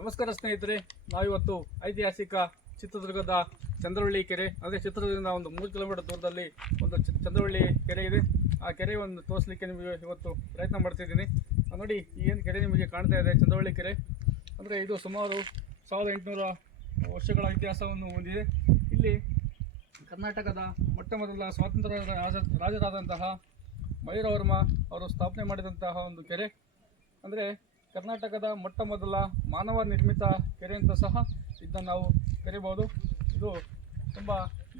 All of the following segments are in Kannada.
ನಮಸ್ಕಾರ ಸ್ನೇಹಿತರೆ, ನಾವಿವತ್ತು ಐತಿಹಾಸಿಕ ಚಿತ್ರದುರ್ಗದ ಚಂದ್ರವಳ್ಳಿ ಕೆರೆ, ಅಂದರೆ ಚಿತ್ರದುರ್ಗದಿಂದ ಒಂದು ಮೂರು ಕಿಲೋಮೀಟರ್ ದೂರದಲ್ಲಿ ಒಂದು ಚಂದ್ರವಳ್ಳಿ ಕೆರೆ ಇದೆ. ಆ ಕೆರೆ ಒಂದು ತೋರಿಸಲಿಕ್ಕೆ ನಿಮಗೆ ಇವತ್ತು ಪ್ರಯತ್ನ ಮಾಡ್ತಿದ್ದೀನಿ ನೋಡಿ ಏನು ಕೆರೆ ನಿಮಗೆ ಕಾಣ್ತಾ ಇದೆ, ಚಂದ್ರವಳ್ಳಿ ಕೆರೆ. ಅಂದರೆ ಇದು ಸುಮಾರು ಸಾವಿರದ ಎಂಟುನೂರ ವರ್ಷಗಳ ಇತಿಹಾಸವನ್ನು ಹೊಂದಿದೆ. ಇಲ್ಲಿ ಕರ್ನಾಟಕದ ಮೊಟ್ಟ ಮೊದಲ ಸ್ವಾತಂತ್ರ್ಯ ರಾಜ ರಾಜರಾದಂತಹ ಮಯೂರವರ್ಮ ಅವರು ಸ್ಥಾಪನೆ ಮಾಡಿದಂತಹ ಒಂದು ಕೆರೆ. ಅಂದರೆ ಕರ್ನಾಟಕದ ಮೊಟ್ಟ ಮೊದಲ ಮಾನವ ನಿರ್ಮಿತ ಕೆರೆ ಅಂತ ಸಹ ಇದನ್ನು ನಾವು ಕರಿಬೋದು ಇದು ತುಂಬ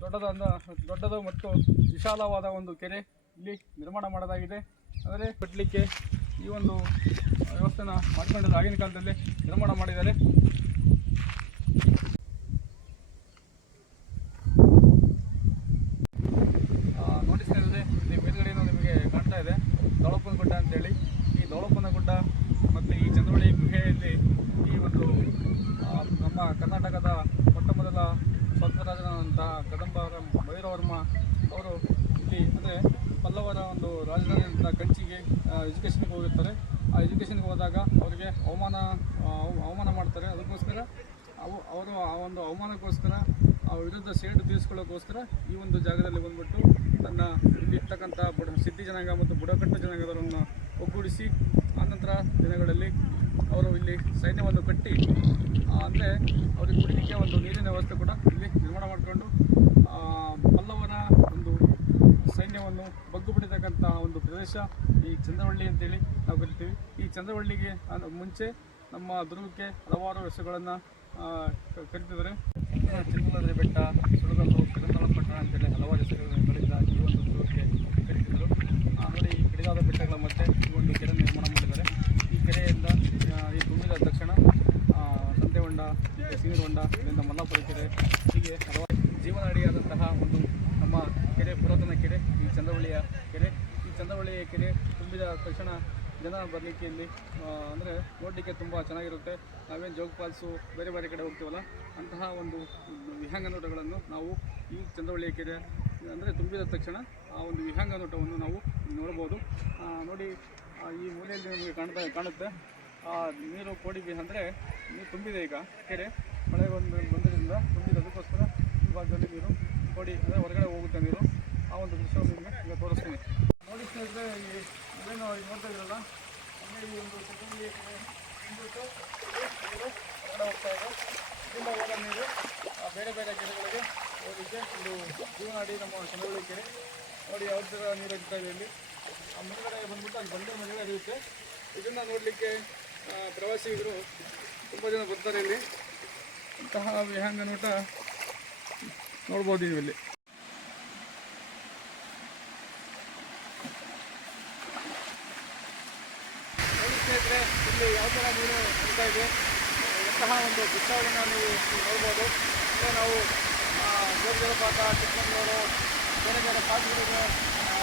ದೊಡ್ಡದಾದ, ದೊಡ್ಡದು ಮತ್ತು ವಿಶಾಲವಾದ ಒಂದು ಕೆರೆ ಇಲ್ಲಿ ನಿರ್ಮಾಣ ಮಾಡಲಾಗಿದೆ. ಆದರೆ ಕಟ್ಟಲಿಕ್ಕೆ ಈ ಒಂದು ವ್ಯವಸ್ಥೆನ ಮಾಡಿಕೊಂಡಿದ್ದು ಆಗಿನ ಕಾಲದಲ್ಲಿ ನಿರ್ಮಾಣ ಮಾಡಿದ್ದಾರೆ. ನೋಡಿ ಸ್ನೇಹಿತರೆ ಇಲ್ಲಿ ಮೇಲ್ಗಡೆಯೂ ನಿಮಗೆ ಕಾಣ್ತಾ ಇದೆ. ದೊಳಪನ ಗುಡ್ಡ ಅಂತೇಳಿ. ಈ ದೊಳಪನ ಗುಡ್ಡ ಮತ್ತು ಈ ಚಂದ್ರವಳ್ಳಿ ಗುಹೆಯಲ್ಲಿ ಈ ಒಂದು ನಮ್ಮ ಕರ್ನಾಟಕದ ಮೊಟ್ಟ ಮೊದಲ ಸ್ವತಂತ್ರರಾಜನಾದಂತಹ ಕದಂಬ ಭೈರವರ್ಮ ಅವರು ಇಲ್ಲಿ, ಅಂದರೆ ಪಲ್ಲವರ ಒಂದು ರಾಜಧಾನಿಯಾದಂಥ ಕಂಚಿಗೆ ಎಜುಕೇಷನ್ಗೆ ಹೋಗಿರ್ತಾರೆ. ಆ ಎಜುಕೇಷನ್ಗೆ ಹೋದಾಗ ಅವರಿಗೆ ಅವಮಾನ ಅವಮಾನ ಮಾಡ್ತಾರೆ. ಅದಕ್ಕೋಸ್ಕರ ಅವು, ಅವರು ಆ ಒಂದು ಅವಮಾನಕ್ಕೋಸ್ಕರ, ಆ ವಿರುದ್ಧ ಸೇಡು ತೀರಿಸ್ಕೊಳ್ಳೋಕ್ಕೋಸ್ಕರ ಈ ಒಂದು ಜಾಗದಲ್ಲಿ ಬಂದ್ಬಿಟ್ಟು ತನ್ನ ಇಲ್ಲಿ ಇರ್ತಕ್ಕಂಥ ಬುಡ, ಸಿದ್ಧಿ ಜನಾಂಗ ಮತ್ತು ಬುಡಕಟ್ಟು ಜನಾಂಗದವರನ್ನು ಒಗ್ಗೂಡಿಸಿ ಆನಂತರ ದಿನಗಳಲ್ಲಿ ಅವರು ಇಲ್ಲಿ ಸೈನ್ಯವನ್ನು ಕಟ್ಟಿ ಅಂದರೆ ಅವರಿಗೆ ಕುಡಿಲಿಕ್ಕೆ ಒಂದು ನೀರಿನ ವ್ಯವಸ್ಥೆ ಕೂಡ ಇಲ್ಲಿ ನಿರ್ಮಾಣ ಮಾಡಿಕೊಂಡು ಪಲ್ಲವನ ಒಂದು ಸೈನ್ಯವನ್ನು ಬಗ್ಗು ಒಂದು ಪ್ರದೇಶ ಈ ಚಂದ್ರವಳ್ಳಿ ಅಂತೇಳಿ ನಾವು ಕರಿತೀವಿ. ಈ ಚಂದ್ರವಳ್ಳಿಗೆ ಮುಂಚೆ ನಮ್ಮ ದುರ್ಗಕ್ಕೆ ಹಲವಾರು ಹೆಸರುಗಳನ್ನು ಕರಿತಿದ್ದಾರೆ. ಚಿಕ್ಕಮಗಳೂರು ಬೆಟ್ಟ ಸುಳಗಲ್ಲು ಕಿರಂದಳ ಪಟ್ಟಣ ಅಂತೇಳಿ ಹಲವಾರು ಹೆಸರುಗಳಿಂದ ಈ ಒಂದು ದುರ್ಗಕ್ಕೆ ಕರೀತಿದ್ರು ಆ, ನೋಡಿ ಈ ಕಡಿದಾದ ಬೆಟ್ಟಗಳ ಮಧ್ಯೆ ಈ ಒಂದು ಕೆರೆ ನಿರ್ಮಾಣ ಮಾಡಿದ್ದಾರೆ ಈ ಕೆರೆಯಿಂದ ಆ, ಈ ತುಂಬಿದ ತಕ್ಷಣ ಆ, ಸಂತೆಹೊಂಡ ಹೊಂಡ ಇಲ್ಲಿಂದ ಮಲ್ಲಾಪುರ ಕೆರೆ ಹೀಗೆ ಹಲವಾರು ಜೀವನಾಡಿಯಾದಂತಹ ಒಂದು ನಮ್ಮ ಕೆರೆ, ಪುರಾತನ ಕೆರೆ, ಈ ಚಂದ್ರವಳ್ಳಿಯ ಕೆರೆ. ಈ ಚಂದ್ರವಳ್ಳಿಯ ಕೆರೆ ತುಂಬಿದ ತಕ್ಷಣ ಜನ ಬರಲಿಕ್ಕೆ ಇಲ್ಲಿ ಅಂದರೆ ನೋಡಲಿಕ್ಕೆ ತುಂಬ ಚೆನ್ನಾಗಿರುತ್ತೆ. ನಾವೇನು ಜೋಗ್ ಫಾಲ್ಸು ಬೇರೆ ಬೇರೆ ಕಡೆ ಹೋಗ್ತೀವಲ್ಲ, ಅಂತಹ ಒಂದು ವಿಹಂಗ ನೋಟಗಳನ್ನು ನಾವು ಈ ಚಂದ್ರವಳ್ಳಿಯ ಕೆರೆ, ಅಂದರೆ ತುಂಬಿದ ತಕ್ಷಣ ಆ ಒಂದು ವಿಹಂಗ ನೋಟವನ್ನು ನಾವು ನೋಡ್ಬೋದು ನೋಡಿ ಈ ಮೂಲೆಯಲ್ಲಿ ನಮಗೆ ಕಾಣ್ತಾ, ಕಾಣುತ್ತೆ. ಆ, ನೀರು ಕೋಡಿ ಅಂದರೆ ನೀರು ತುಂಬಿದೆ ಈಗ ಕೆರೆ. ಮಳೆ ಬಂದು ಬಂದರಿಂದ ತುಂಬಿದೆ ಅದಕ್ಕೋಸ್ಕರ ಈ ಭಾಗದಲ್ಲಿ ನೀರು ಕೋಡಿ ಅಂದರೆ ಹೊರಗಡೆ ಹೋಗುತ್ತೆ ನೀರು. ಆ ಒಂದು ದೃಶ್ಯವನ್ನು ನಿಮಗೆ ಈಗ ತೋರಿಸ್ತೀನಿ. ನೋಡಿ ಸ್ನೇಹಿತರೆ, ಈ ಏನು ನೋಡ್ತಾ ಇದ್ರಲ್ಲ ಅಂದರೆ ಈ ಒಂದು ತುಂಬಿಟ್ಟು ನೀರು ಇದೆ. ಹೋದ ನೀರು ಬೇರೆ ಬೇರೆ ಕೆರೆಗಳಿಗೆ ಹೋಗಿದ್ದೆ ಇದು ಜೀವನಾಡಿ ನಮ್ಮ ಚಂದ್ರವಳ್ಳಿ ಕೆರೆ. ನೋಡಿ ಯಾವ ಥರ ನೀರು ಹರಿತಾ ಇದೆ ಇಲ್ಲಿ. ಆ ಮುಂದಗಡೆ ಬಂದ್ಬಿಟ್ಟು ಅಲ್ಲಿ ಬಂಡೆ ಮೇಲೆ ಹರಿಯುತ್ತೆ ಇದನ್ನು ನೋಡಲಿಕ್ಕೆ ಪ್ರವಾಸಿಗರು ತುಂಬ ಜನ ಬರ್ತಾರೆ ಇಲ್ಲಿ. ಇಂತಹ ವಿಹಂಗ ನೋಟ ನೋಡ್ಬೋದು ನೀವು ಇಲ್ಲಿ. ಇಲ್ಲಿ ಯಾವ ಥರ ನೀರು ಹರಿತಾ ಇದೆ, ಇಂತಹ ಒಂದು ದೃಶ್ಯಾವಳಿನ ನೀವು ನೋಡ್ಬೋದು. ಅಂದರೆ ನಾವು ಜೋಗ ಜಲಪಾತ ಚಿಕ್ಕಮಗಳೂರು, ಬೇರೆ ಬೇರೆ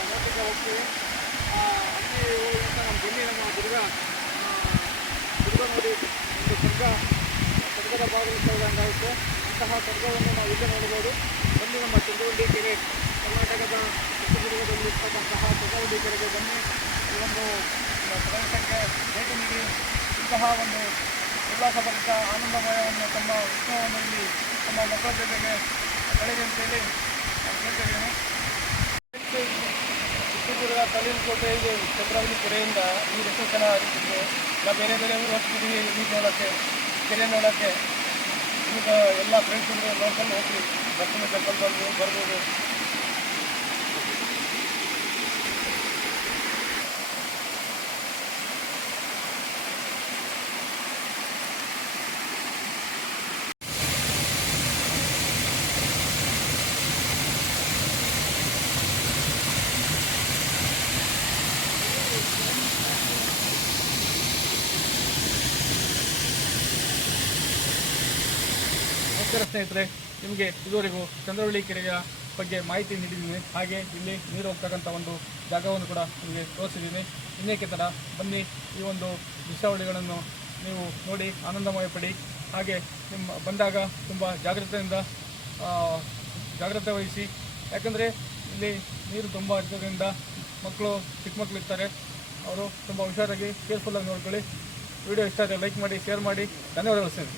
ನೋಡಲಿಕ್ಕೆ ಹೋಗ್ತೀವಿ. ಅಲ್ಲಿ ನಮ್ಮ ಬನ್ನಿ ನಮ್ಮ ದುರ್ಗ ದುರ್ಗ ನೋಡಿ ಒಂದು ಸ್ವರ್ಗ ಸ್ವರ್ಗದ ಬಾಗಿಲು ತೆಗೆದಂಗಾಗುತ್ತೆ ಅಂತಹ ಸ್ವರ್ಗವನ್ನು ನಾವು ಇಲ್ಲಿ ನೋಡ್ಬೋದು ಬನ್ನಿ ನಮ್ಮ ಚಂದ್ರವಳ್ಳಿ ಕೆರೆ, ಕರ್ನಾಟಕದ ಚಿತ್ರದುರ್ಗದಲ್ಲಿ ಇರ್ತಕ್ಕಂತಹ ಚಂದ್ರವಳ್ಳಿ ಕೆರೆಗೆ ಬನ್ನಿ ಈ ಒಂದು ಪ್ರದೇಶಕ್ಕೆ ಭೇಟಿ ನೀಡಿ ಇಂತಹ ಒಂದು ಉಲ್ಲಾಸಭರಿತ ಆನಂದಮಯವನ್ನು ತಮ್ಮ ಉತ್ಸವವನ್ನು ಇಲ್ಲಿ ತಮ್ಮ ಮಕ್ಕಳ ಜೊತೆಗೆ ಕಳೆದಿ ಅಂತೇಳಿ ಕೇಳ್ತಿದ್ದೀನಿ. ಚಿತ್ರದುರ್ಗ ಕಲ್ಲಿನಕೋಟೆ ಇದು ಚಂದ್ರವಳ್ಳಿ ಕೆರೆಯಿಂದ ಈ ರಸ ಹರಿತಿತ್ತು ನಾವು ಬೇರೆ ಬೇರೆ ಊರು ಹೋಗ್ತಿದ್ದೀವಿ ನೀರು ನೋಡೋಕ್ಕೆ, ಕೆರೆ ನೋಡೋಕ್ಕೆ. ಈಗ ಎಲ್ಲ ಫ್ರೆಂಡ್ಸ್ ನೋಡ್ಕೊಂಡು ಹೋಗ್ತೀವಿ ದರ್ಶನ ಟೆಂಪಲ್ ಬಂದು ಬರ್ಬೋದು. ನಮಸ್ಕಾರ ಸ್ನೇಹಿತರೆ, ನಿಮಗೆ ಇದುವರೆಗೂ ಚಂದ್ರವಳ್ಳಿ ಕೆರೆಯ ಬಗ್ಗೆ ಮಾಹಿತಿ ನೀಡಿದ್ದೀನಿ. ಹಾಗೆ ಇಲ್ಲಿ ನೀರು ಹೋಗ್ತಕ್ಕಂಥ ಒಂದು ಜಾಗವನ್ನು ಕೂಡ ನಿಮಗೆ ತೋರಿಸಿದ್ದೀನಿ. ಇನ್ನೇಕೆ ಥರ ಬನ್ನಿ ಈ ಒಂದು ದೃಶ್ಯಾವಳಿಗಳನ್ನು ನೀವು ನೋಡಿ ಆನಂದಮಯ ಪಡಿ. ಹಾಗೆ ನಿಮ್ಮ ಬಂದಾಗ ತುಂಬ ಜಾಗ್ರತೆಯಿಂದ ಜಾಗ್ರತೆ ವಹಿಸಿ. ಯಾಕಂದರೆ ಇಲ್ಲಿ ನೀರು ತುಂಬ ಇರೋದ್ರಿಂದ ಮಕ್ಕಳು, ಚಿಕ್ಕ ಮಕ್ಕಳು ಇರ್ತಾರೆ. ಅವರು ತುಂಬ ಹುಷಾರಾಗಿ, ಕೇರ್ಫುಲ್ಲಾಗಿ ನೋಡ್ಕೊಳ್ಳಿ. ವಿಡಿಯೋ ಇಷ್ಟ ಆದರೆ ಲೈಕ್ ಮಾಡಿ, ಶೇರ್ ಮಾಡಿ. ಧನ್ಯವಾದಗಳು ಸರ್